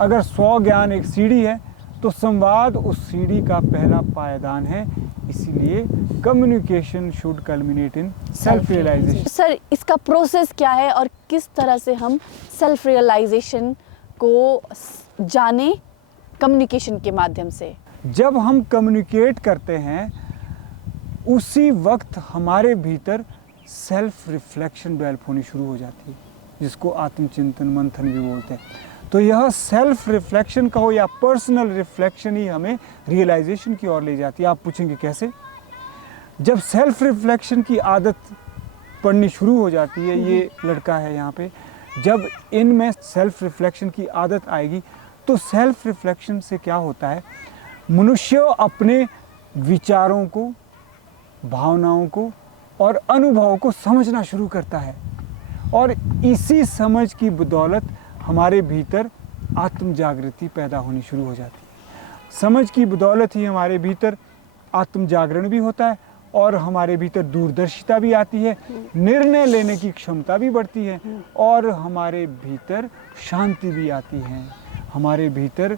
अगर स्व ज्ञान एक सीढ़ी है तो संवाद उस सीढ़ी का पहला पायदान है। इसीलिए communication should culminate in self realization. Sir, इसका प्रोसेस क्या है और किस तरह से हम सेल्फ रियलाइजेशन को जाने कम्युनिकेशन के माध्यम से? जब हम कम्युनिकेट करते हैं उसी वक्त हमारे भीतर सेल्फ रिफ्लेक्शन डेवलप होनी शुरू हो जाती है, जिसको आत्मचिंतन मंथन भी बोलते हैं। तो यह सेल्फ रिफ्लेक्शन का हो या पर्सनल रिफ्लेक्शन ही हमें रियलाइजेशन की ओर ले जाती है। आप पूछेंगे कैसे? जब सेल्फ रिफ्लेक्शन की आदत पड़नी शुरू हो जाती है, ये लड़का है यहाँ पे, जब इनमें सेल्फ रिफ्लेक्शन की आदत आएगी तो सेल्फ रिफ्लेक्शन से क्या होता है, मनुष्य अपने विचारों को, भावनाओं को और अनुभवों को समझना शुरू करता है और इसी समझ की बदौलत हमारे भीतर आत्म जागृति पैदा होनी शुरू हो जाती है। समझ की बदौलत ही हमारे भीतर आत्म जागरण भी होता है और हमारे भीतर दूरदर्शिता भी आती है, निर्णय लेने की क्षमता भी बढ़ती है और हमारे भीतर शांति भी आती है, हमारे भीतर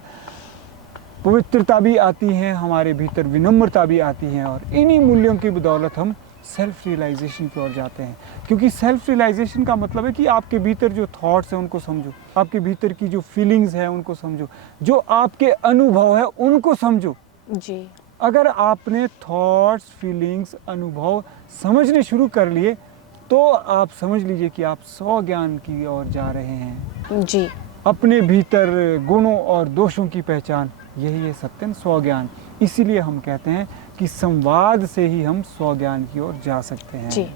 पवित्रता भी आती है, हमारे भीतर विनम्रता भी आती है और इन्हीं मूल्यों की बदौलत हम सेल्फ रियलाइजेशन की ओर जाते हैं। क्योंकि सेल्फ रियलाइजेशन का मतलब है कि आपके भीतर जो थॉट्स हैं उनको समझो, आपके भीतर की जो फीलिंग्स हैं उनको समझो, जो आपके अनुभव है उनको समझो जी। अगर आपने थॉट्स, फीलिंग्स, अनुभव समझने शुरू कर लिए तो आप समझ लीजिए कि आप स्व ज्ञान की ओर जा रहे हैं जी। अपने भीतर गुणों और दोषों की पहचान, यही है सत्यन स्व ज्ञान। इसीलिए हम कहते हैं कि संवाद से ही हम स्व ज्ञान की ओर जा सकते हैं। जी।